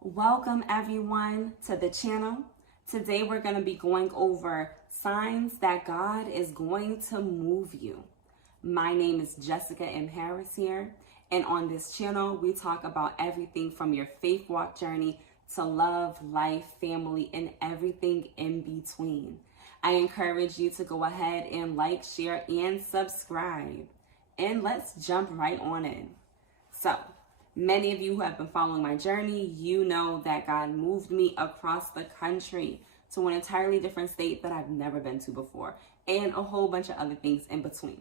Welcome everyone to the channel. Today we're going to be going over signs that God is going to move you. My name is Jessica M. Harris here, and on this channel we talk about everything from your faith walk journey to love, life, family, and everything in between. I encourage you to go ahead and like, share, and subscribe. And let's jump right on in. So, many of you who have been following my journey, you know that God moved me across the country to an entirely different state that I've never been to before, and a whole bunch of other things in between.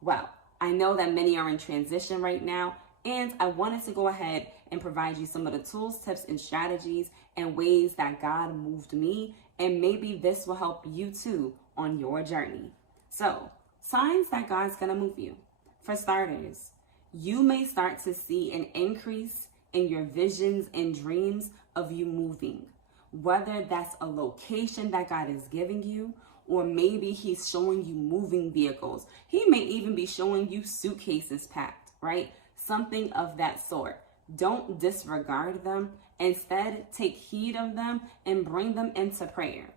Well, I know that many are in transition right now, and I wanted to go ahead and provide you some of the tools, tips, and strategies and ways that God moved me, and maybe this will help you too on your journey. So, signs that God's gonna move you. For starters, you may start to see an increase in your visions and dreams of you moving. Whether that's a location that God is giving you, or maybe He's showing you moving vehicles. He may even be showing you suitcases packed, right? Something of that sort. Don't disregard them. Instead, take heed of them and bring them into prayer.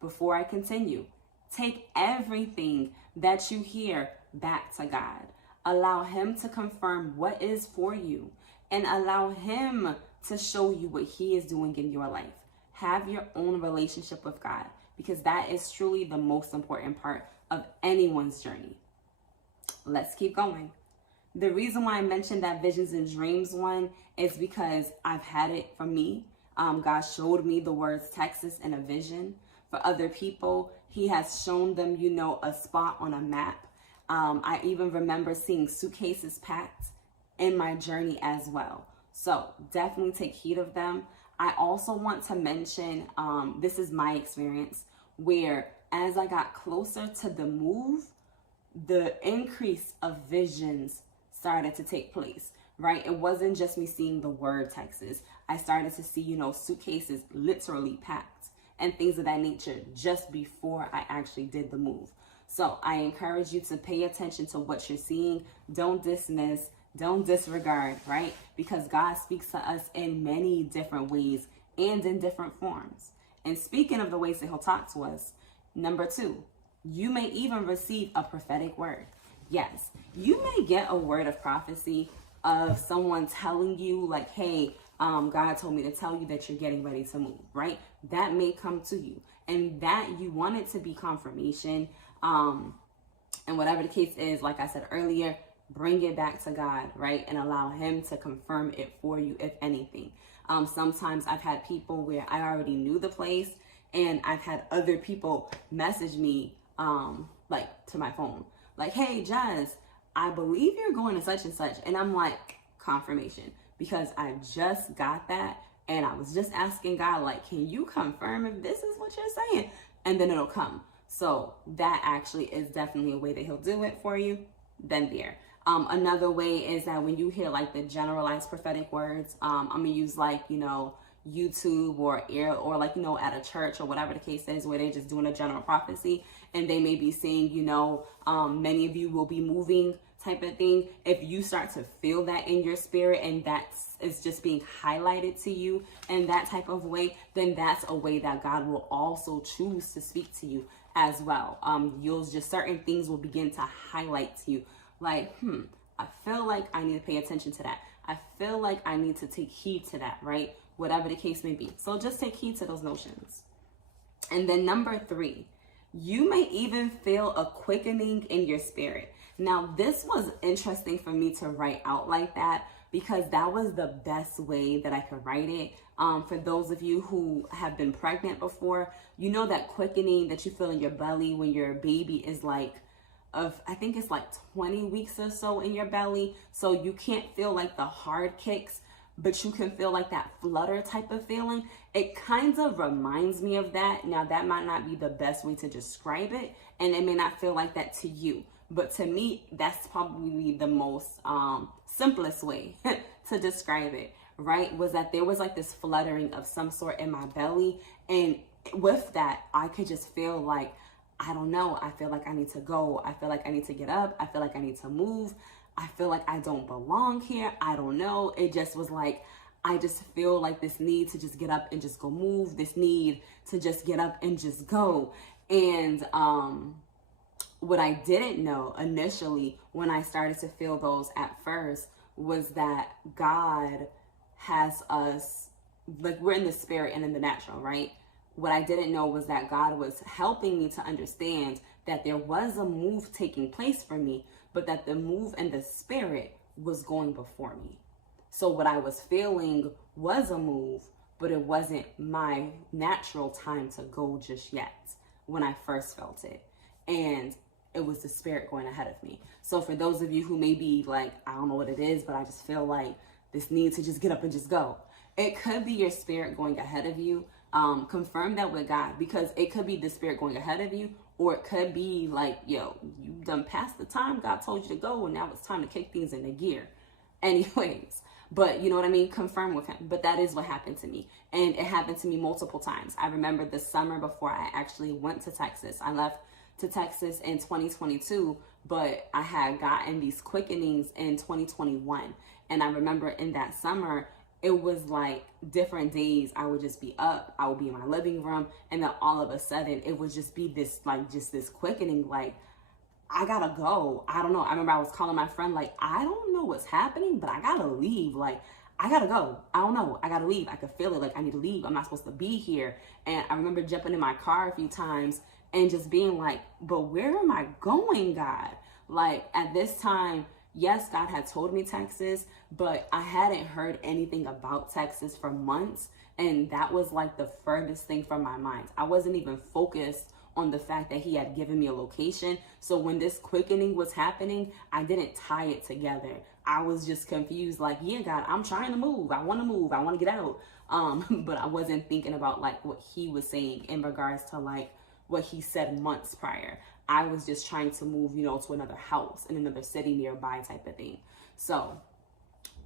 Before I continue, take everything that you hear back to God. Allow Him to confirm what is for you and allow Him to show you what He is doing in your life. Have your own relationship with God, because that is truly the most important part of anyone's journey. Let's keep going. The reason why I mentioned that visions and dreams one is because I've had it for me. God showed me the words Texas in a vision. For other people, He has shown them, a spot on a map. I even remember seeing suitcases packed in my journey as well. So definitely take heed of them. I also want to mention, this is my experience, where as I got closer to the move, the increase of visions started to take place, right? It wasn't just me seeing the word Texas. I started to see, suitcases literally packed and things of that nature just before I actually did the move. So I encourage you to pay attention to what you're seeing. Don't dismiss, don't disregard, right? Because God speaks to us in many different ways and in different forms. And speaking of the ways that He'll talk to us, number 2, you may even receive a prophetic word. Yes, you may get a word of prophecy of someone telling you like, hey, God told me to tell you that you're getting ready to move, right? That may come to you, and that you want it to be confirmation. And whatever the case is, like I said earlier, bring it back to God, right? And allow Him to confirm it for you, if anything. Sometimes I've had people where I already knew the place, and I've had other people message me, like to my phone, like, hey, Jazz, I believe you're going to such and such. And I'm like, confirmation, because I just got that. And I was just asking God, like, can you confirm if this is what you're saying? And then it'll come. So that actually is definitely a way that He'll do it for you. Then there. Another way is that when you hear like the generalized prophetic words, I'm gonna use like, YouTube or like, at a church or whatever the case is, where they're just doing a general prophecy and they may be saying, many of you will be moving type of thing. If you start to feel that in your spirit and is just being highlighted to you in that type of way, then that's a way that God will also choose to speak to you as well. Certain things will begin to highlight to you, like, I feel like I need to pay attention to that. I feel like I need to take heed to that, right? Whatever the case may be. So just take heed to those notions. And then number 3, you may even feel a quickening in your spirit. Now, this was interesting for me to write out like that, because that was the best way that I could write it. For those of you who have been pregnant before, that quickening that you feel in your belly when your baby is like, I think it's like 20 weeks or so in your belly. So you can't feel like the hard kicks, but you can feel like that flutter type of feeling. It kind of reminds me of that. Now, that might not be the best way to describe it, and it may not feel like that to you. But to me, that's probably the most simplest way to describe it, right? Was that there was like this fluttering of some sort in my belly. And with that, I could just feel like, I don't know, I feel like I need to go. I feel like I need to get up. I feel like I need to move. I feel like I don't belong here. I don't know. It just was like, I just feel like this need to just get up and just go move, this need to just get up and just go. And what I didn't know initially when I started to feel those at first was that God has us, like, we're in the spirit and in the natural, right? What I didn't know was that God was helping me to understand that there was a move taking place for me, but that the move in the spirit was going before me. So what I was feeling was a move, but it wasn't my natural time to go just yet when I first felt it. And it was the spirit going ahead of me. So for those of you who may be like, I don't know what it is, but I just feel like this need to just get up and just go. It could be your spirit going ahead of you. Confirm that with God, because it could be the spirit going ahead of you, or it could be like, yo, you done past the time God told you to go, and now it's time to kick things into gear. Anyways, but you know what I mean? Confirm with him. But that is what happened to me. And it happened to me multiple times. I remember the summer before I actually went to Texas. I left to Texas in 2022, but I had gotten these quickenings in 2021. And I remember in that summer, it was like different days I would just be up, I would be in my living room, and then all of a sudden it would just be this, like, just this quickening, like, I gotta go. I don't know. I remember I was calling my friend, like, I don't know what's happening, but I gotta leave. Like, I gotta go. I don't know. I gotta leave. I could feel it. Like, I need to leave. I'm not supposed to be here. And I remember jumping in my car a few times and just being like, but where am I going, God? Like, at this time, yes, God had told me Texas, but I hadn't heard anything about Texas for months. And that was like the furthest thing from my mind. I wasn't even focused on the fact that he had given me a location. So when this quickening was happening, I didn't tie it together. I was just confused, like, yeah, God, I'm trying to move. I want to move. I want to get out. But I wasn't thinking about like what he was saying in regards to like what he said months prior. I was just trying to move, you know, to another house in another city nearby type of thing. So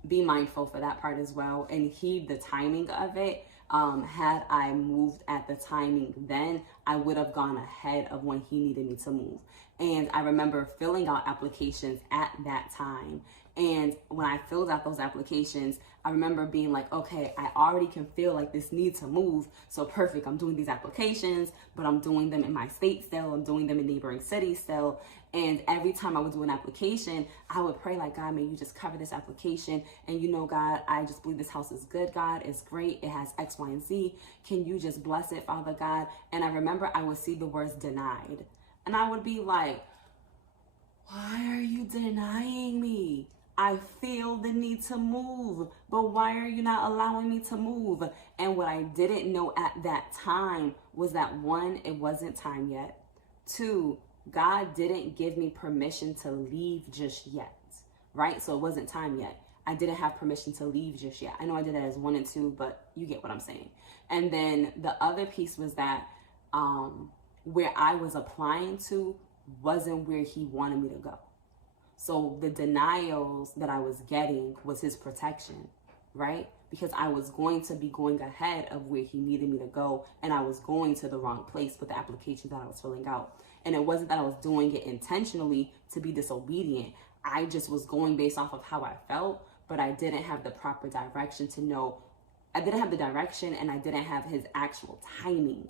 be mindful for that part as well, and heed the timing of it. Had I moved at the timing then, I would have gone ahead of when he needed me to move. And I remember filling out applications at that time. And when I filled out those applications, I remember being like, okay, I already can feel like this need to move. So perfect. I'm doing these applications, but I'm doing them in my state still. I'm doing them in neighboring cities still. And every time I would do an application, I would pray like, God, may you just cover this application. And you know, God, I just believe this house is good, God. It's great. It has X, Y, and Z. Can you just bless it, Father God? And I remember I would see the words denied. And I would be like, why are you denying me? I feel the need to move, but why are you not allowing me to move? And what I didn't know at that time was that, one, it wasn't time yet. Two, God didn't give me permission to leave just yet, right? So it wasn't time yet. I didn't have permission to leave just yet. I know I did that as 1 and 2, but you get what I'm saying. And then the other piece was that where I was applying to wasn't where he wanted me to go. So the denials that I was getting was his protection, right? Because I was going to be going ahead of where he needed me to go, and I was going to the wrong place with the application that I was filling out. And it wasn't that I was doing it intentionally to be disobedient. I just was going based off of how I felt, but I didn't have the proper direction to know. I didn't have the direction, and I didn't have his actual timing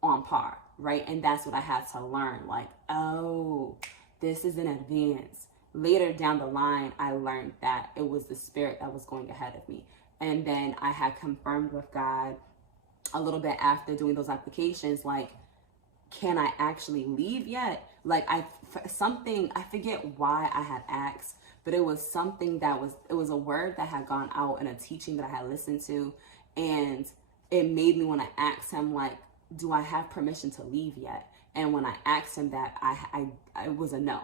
on par, right? And that's what I had to learn. Like, oh, this is in advance. Later down the line, I learned that it was the spirit that was going ahead of me. And then I had confirmed with God a little bit after doing those applications, like, can I actually leave yet? Like, I forget why I had asked, but it was something it was a word that had gone out in a teaching that I had listened to. And it made me want to ask him, like, do I have permission to leave yet? And when I asked him that, it was a no.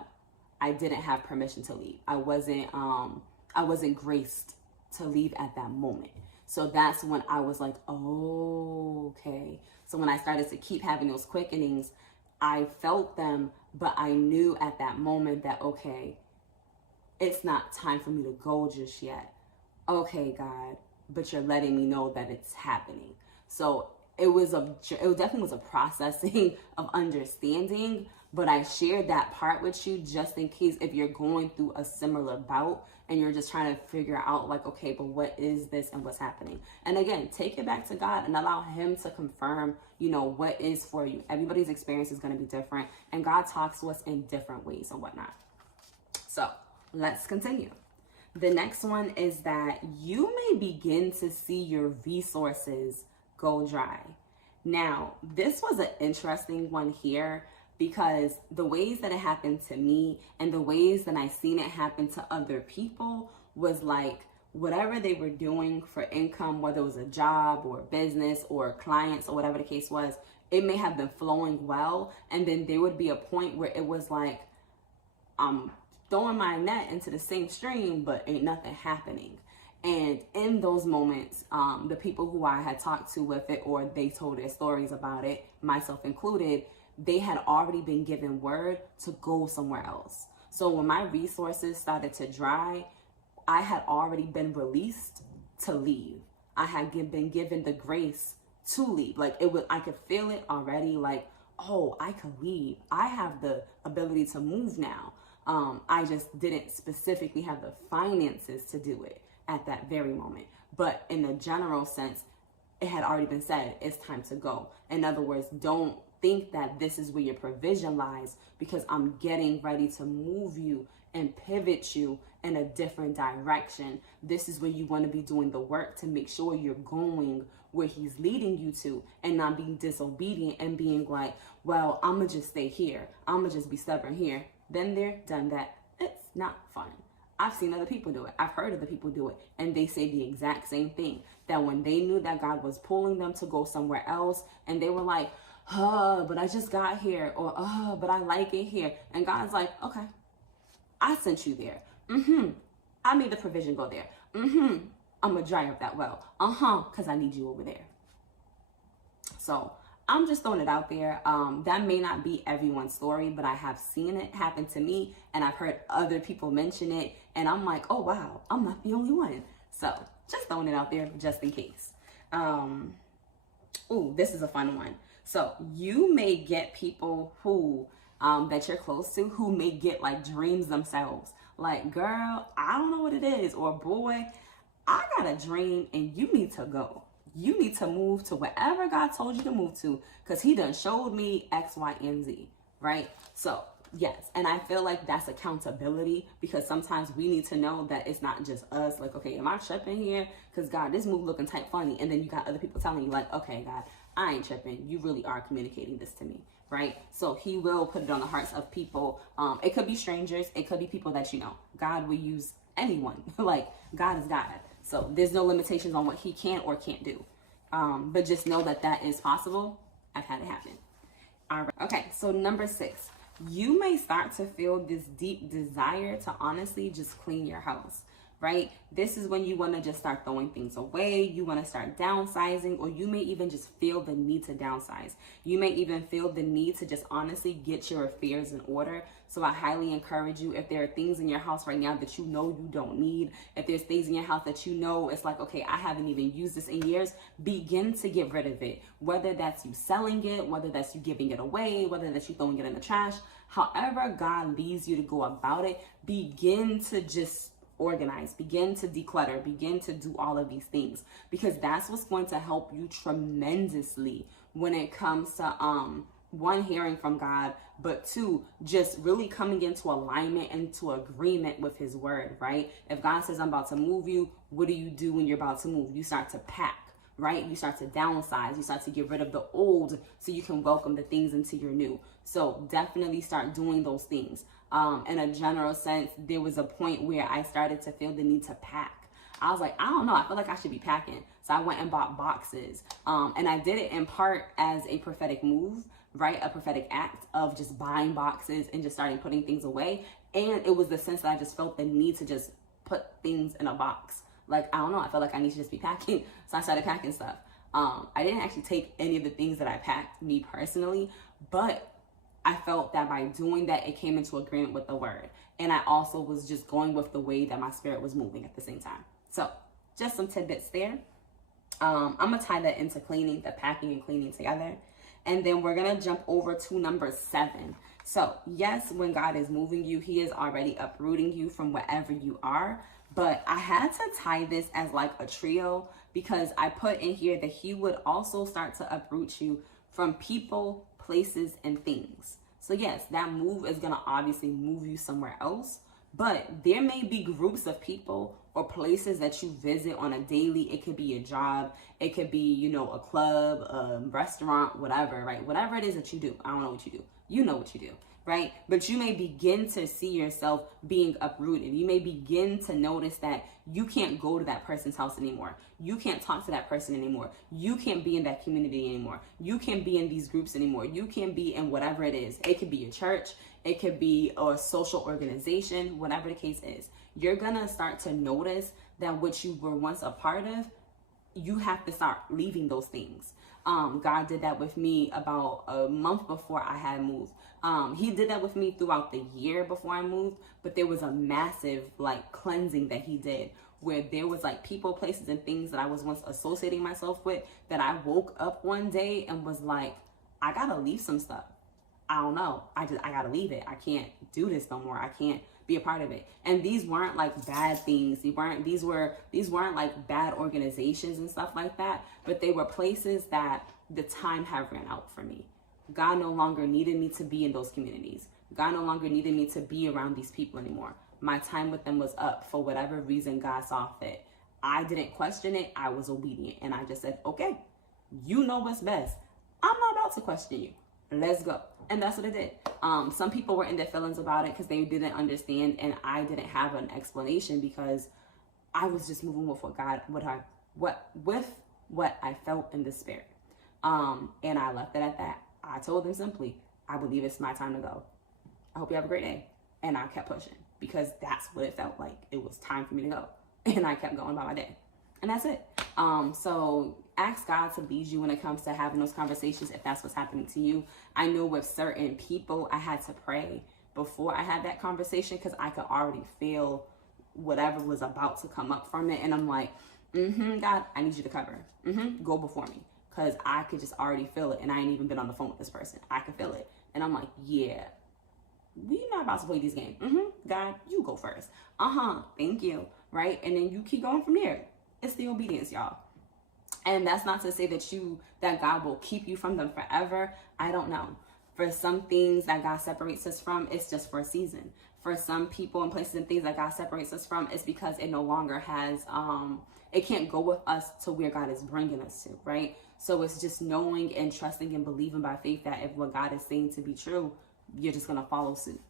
I didn't have permission to leave. I wasn't graced to leave at that moment. So that's when I was like, oh, okay. So when I started to keep having those quickenings, I felt them, but I knew at that moment that, okay, it's not time for me to go just yet. Okay, God, but you're letting me know that it's happening. So it definitely was a processing of understanding, But I shared that part with you just in case if you're going through a similar bout and you're just trying to figure out like, okay, but what is this and what's happening? And again, take it back to God and allow him to confirm, what is for you. Everybody's experience is going to be different, and God talks to us in different ways and whatnot. So let's continue. The next one is that you may begin to see your resources go dry. Now, this was an interesting one here because the ways that it happened to me and the ways that I seen it happen to other people was like whatever they were doing for income, whether it was a job or business or clients or whatever the case was, it may have been flowing well. And then there would be a point where it was like, I'm throwing my net into the same stream, but ain't nothing happening. And in those moments, the people who I had talked to with it, or they told their stories about it, myself included, they had already been given word to go somewhere else. So when my resources started to dry, I had already been released to leave. I had been given the grace to leave. Like I could feel it already. Like, oh, I could leave. I have the ability to move now. I just didn't specifically have the finances to do it at that very moment. But in a general sense, it had already been said, it's time to go. In other words, don't think that this is where your provision lies, because I'm getting ready to move you and pivot you in a different direction. This is where you want to be doing the work to make sure you're going where he's leading you to, and not being disobedient and being like, well, I'm gonna just stay here. I'm gonna just be stubborn here. Been there, done that. It's not fun. I've seen other people do it. I've heard other people do it. And they say the exact same thing, that when they knew that God was pulling them to go somewhere else, and they were like, but I just got here, or but I like it here. And God's like, okay, I sent you there. I made the provision go there. I'm gonna dry up that well. Because I need you over there. So I'm just throwing it out there. That may not be everyone's story, but I have seen it happen to me, and I've heard other people mention it, and I'm like, oh wow, I'm not the only one. So just throwing it out there just in case. Ooh, this is a fun one. So you may get people who that you're close to who may get like dreams themselves. Like, girl, I don't know what it is, or boy, I got a dream and you need to go. You need to move to wherever God told you to move to, because he done showed me X, Y, and Z, right? So yes, and I feel like that's accountability, because sometimes we need to know that it's not just us. Like, okay, am I tripping here? Because God, this move looking type funny. And then you got other people telling you like, okay, God, I ain't tripping. You really are communicating this to me, right? So he will put it on the hearts of people. It could be strangers. It could be people that you know. God will use anyone. Like, God is God. So there's no limitations on what he can or can't do. But just know that that is possible. I've had it happen. All right. Okay, so number 6. You may start to feel this deep desire to honestly just clean your house, right? This is when you want to just start throwing things away. You want to start downsizing, or you may even just feel the need to downsize. You may even feel the need to just honestly get your affairs in order. So I highly encourage you, if there are things in your house right now that you know you don't need, if there's things in your house that you know it's like, okay, I haven't even used this in years, begin to get rid of it. Whether that's you selling it, whether that's you giving it away, whether that's you throwing it in the trash, however God leads you to go about it, begin to just organize, begin to declutter, begin to do all of these things, because that's what's going to help you tremendously when it comes to one, hearing from God, but 2, just really coming into alignment, into agreement with his word, right? If God says, I'm about to move you, what do you do when you're about to move? You start to pack, right? You start to downsize, you start to get rid of the old so you can welcome the things into your new. So definitely start doing those things. In a general sense, there was a point where I started to feel the need to pack. I was like, I don't know, I feel like I should be packing. So I went and bought boxes. And I did it in part as a prophetic move, right? A prophetic act of just buying boxes and just starting putting things away. And it was the sense that I just felt the need to just put things in a box. Like, I don't know, I felt like I need to just be packing. So I started packing stuff. I didn't actually take any of the things that I packed, me personally, but I felt that by doing that, it came into agreement with the word. And I also was just going with the way that my spirit was moving at the same time. So just some tidbits there. I'm going to tie that into cleaning, the packing and cleaning together. And then we're going to jump over to number 7. So yes, when God is moving you, he is already uprooting you from wherever you are. But I had to tie this as like a trio because I put in here that he would also start to uproot you from people, places, and things. So yes, that move is going to obviously move you somewhere else. But there may be groups of people or places that you visit on a daily. It could be a job. It could be, you know, a club, a restaurant, whatever, right? Whatever it is that you do. I don't know what you do. You know what you do, right? But you may begin to see yourself being uprooted. You may begin to notice that you can't go to that person's house anymore. You can't talk to that person anymore. You can't be in that community anymore. You can't be in these groups anymore. You can't be in whatever it is. It could be a church. It could be a social organization, whatever the case is. You're going to start to notice that what you were once a part of, you have to start leaving those things. God did that with me about a month before I had moved. He did that with me throughout the year before I moved, but there was a massive like cleansing that he did where there was like people, places, and things that I was once associating myself with that I woke up one day and was like, I gotta leave some stuff. I don't know. I gotta leave it. I can't do this no more. I can't be a part of it. And these weren't like bad things. These weren't like bad organizations and stuff like that, but they were places that the time had ran out for me. God no longer needed me to be in those communities. God no longer needed me to be around these people anymore. My time with them was up for whatever reason God saw fit. I didn't question it. I was obedient. And I just said, okay, you know what's best. I'm not about to question you. Let's go. And that's what I did. Some people were in their feelings about it because they didn't understand, and I didn't have an explanation because I was just moving with what I felt in the spirit. And I left it at that. I told them simply, I believe it's my time to go. I hope you have a great day. And I kept pushing because that's what it felt like. It was time for me to go. And I kept going by my day. And that's it. So ask God to lead you when it comes to having those conversations if that's what's happening to you. I know with certain people, I had to pray before I had that conversation because I could already feel whatever was about to come up from it. And I'm like, God, I need you to cover. Go before me. Because I could just already feel it. And I ain't even been on the phone with this person. I could feel it. And I'm like, yeah, we're not about to play these games. God, you go first. Thank you. Right? And then you keep going from there. It's the obedience, y'all. And that's not to say that God will keep you from them forever. I don't know. For some things that God separates us from, it's just for a season. For some people and places and things that God separates us from, it's because it no longer has, it can't go with us to where God is bringing us to, right? So it's just knowing and trusting and believing by faith that if what God is saying to be true, you're just going to follow suit.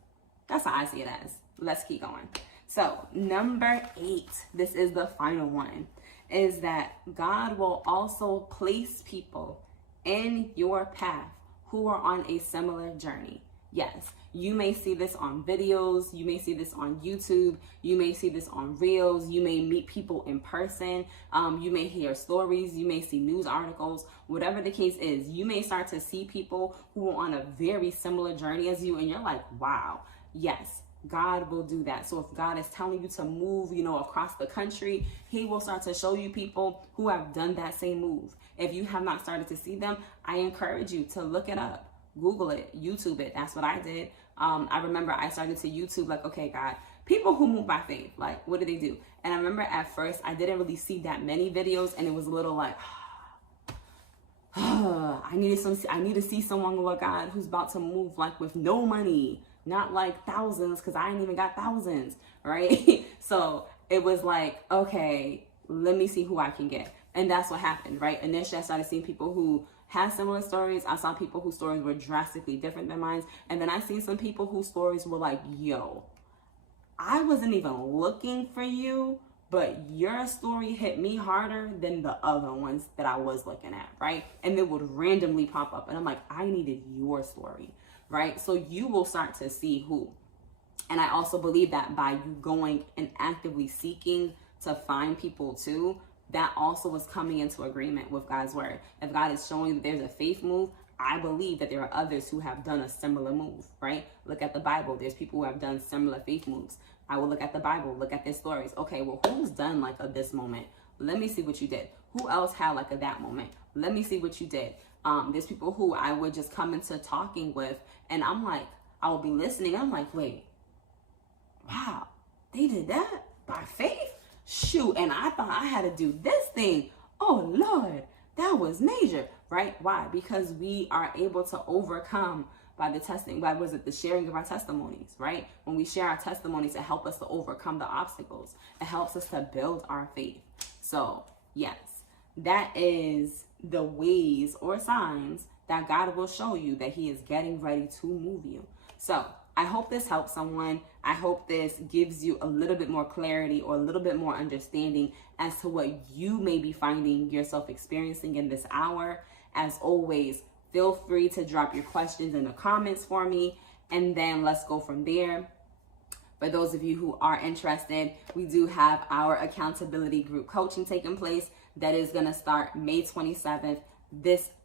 That's how I see it as. Let's keep going. So number 8, this is the final one, is that God will also place people in your path who are on a similar journey. Yes, you may see this on videos, you may see this on YouTube, you may see this on Reels, you may meet people in person, you may hear stories, you may see news articles, whatever the case is, you may start to see people who are on a very similar journey as you, and you're like, wow, yes, God will do that. So if God is telling you to move, across the country, he will start to show you people who have done that same move. If you have not started to see them, I encourage you to look it up. Google it, YouTube it. That's what I did. I remember I started to YouTube like, okay, God, people who move by faith, like, what do they do? And I remember at first I didn't really see that many videos, and it was a little like, I need to see someone, Lord God, who's about to move like with no money, not like thousands, because I ain't even got thousands, right? So it was like, okay, let me see who I can get. And that's what happened, right? Initially, I started seeing people who had similar stories. I saw people whose stories were drastically different than mine. And then I seen some people whose stories were like, yo, I wasn't even looking for you, but your story hit me harder than the other ones that I was looking at, right? And it would randomly pop up. And I'm like, I needed your story, right? So you will start to see who. And I also believe that by you going and actively seeking to find people too, that also is coming into agreement with God's word. If God is showing that there's a faith move, I believe that there are others who have done a similar move, right? Look at the Bible. There's people who have done similar faith moves. I will look at the Bible, look at their stories. Okay, well, who's done like a this moment? Let me see what you did. Who else had like a that moment? Let me see what you did. There's people who I would just come into talking with, and I'm like, I will be listening. I'm like, wait, wow, they did that by faith? Shoot, and I thought I had to do this thing. Oh, Lord, that was major, right? Why? Because we are able to overcome by the testing, by the sharing of our testimonies, right? When we share our testimonies, it helps us to overcome the obstacles. It helps us to build our faith. So, yes, that is the ways or signs that God will show you that he is getting ready to move you. So, I hope this helps someone. I hope this gives you a little bit more clarity or a little bit more understanding as to what you may be finding yourself experiencing in this hour. As always, feel free to drop your questions in the comments for me, and then let's go from there. For those of you who are interested, we do have our accountability group coaching taking place. That is going to start May 27th.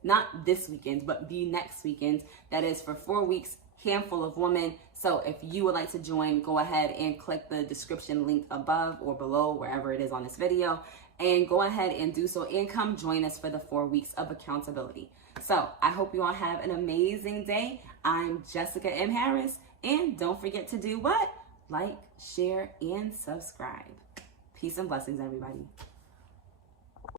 Not this weekend, but the next weekend. That is for 4 weeks. Handful of women. So if you would like to join, go ahead and click the description link above or below, wherever it is on this video, and go ahead and do so and come join us for the 4 weeks of accountability. So I hope you all have an amazing day. I'm Jessica M. Harris, and don't forget to do what? Like, share, and subscribe. Peace and blessings, everybody.